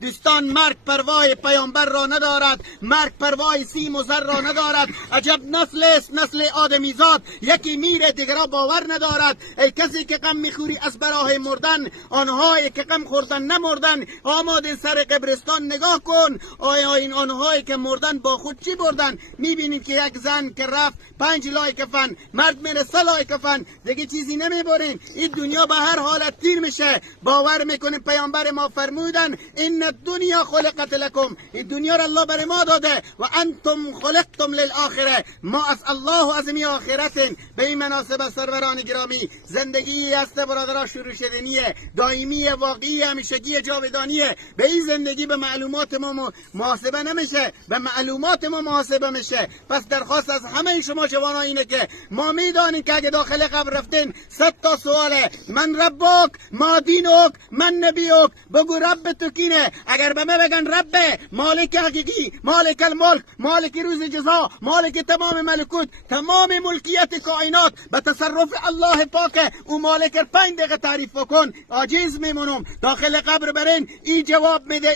دوستان، مرگ پروای پیامبر را ندارد، مرگ پروای سیم و زر را ندارد. عجب نسل است نسل آدمیزاد، یکی میره دیگرا باور ندارد. ای کسی که غم میخوری از برای مردن، آنهایی که غم خوردن نمردن، آماده سر قبرستان نگاه کن. آیا این آنهایی که مردن با خود چی بردن؟ میبینید که یک زن که رفت 5 لای کفن، مرد میره 3 لای کفن، دیگه چیزی نمیبرین. این دنیا به هر حالت تیر میشه. باور میکنیم پیامبر ما فرمودن این الدنیا خلقت لکم، این دنیا را الله بر ما داده و انتم خلقتم للآخره، ما از الله و از می آخرتین. به این مناسبت سروران گرامی، زندگی است برادرها شروع شدنیه، دائمی، واقعی، همیشگی، جاودانیه. به این زندگی به معلومات ما محاسبه نمیشه، به معلومات ما محاسبه میشه. پس درخواست از همه شما جوانان اینه که ما میدانیم که اگه داخل قبر رفتین 100 تا سواله: من ربک، ما دینک، من نبیک. بگو رب تو کینه؟ اگر به من بگن رب، مالک حقیقی، مالک الملک، مالک روز جزا، مالک تمام ملکوت، تمام ملکیت کائنات به تصرف الله پاکه، او مالک 5 دقیقه تعریف کن، عاجز میمونم. داخل قبر برین ای جواب میده،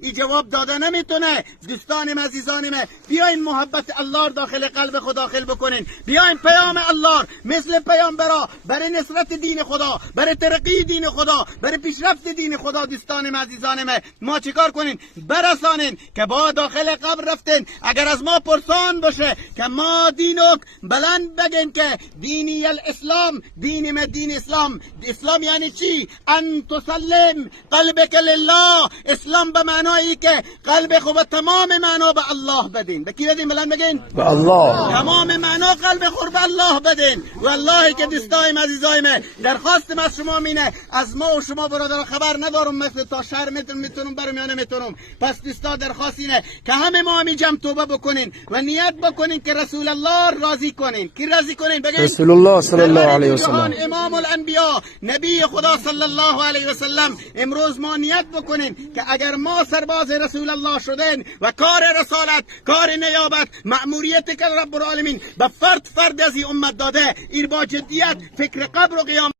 ای جواب داده نمیتونه. دوستان عزیزان من، بیاین محبت الله داخل قلب خود داخل بکنین، بیاین پیام الله مثل پیامبرا برای نصرت دین خدا، برای ترقی دین خدا، برای پیشرفت دین خدا. دوستان عزیزان من، ما چیکار کنین؟ برسانین که با داخل قبر رفتین اگر از ما پرسان باشه که ما دینک، بلند بگین که دینی الاسلام، دین اسلام. اسلام یعنی چی؟ ان تسلم قلبک لله. اسلام به معنایی که قلب خود تمام معنا به الله بدین. به کی بدین؟ بلند بگین به الله. تمام معنا قلب خود به الله بدین. والله که دوستان عزیزای من، درخواستم از شما مینه، از ما و شما برادر خبر ندارم، مثل تا شهر میتونم برم یا نمیتونم. پس دوستا درخواست اینه که همه ما همی جمع توبه بکنین و نیت بکنین که رسول الله راضی کنین. کی راضی کنین؟ بگین رسول الله صلی الله علیه و سلم، امام الانبیا، نبی خدا صلی الله علیه و سلم. امروز ما نیت بکنین که اگر ما سرباز رسول الله شدین و کار رسالت، کار نیابت، مأموریت که رب العالمین به فرد از این امت داده، این با جدیت فکر قبر و قیامت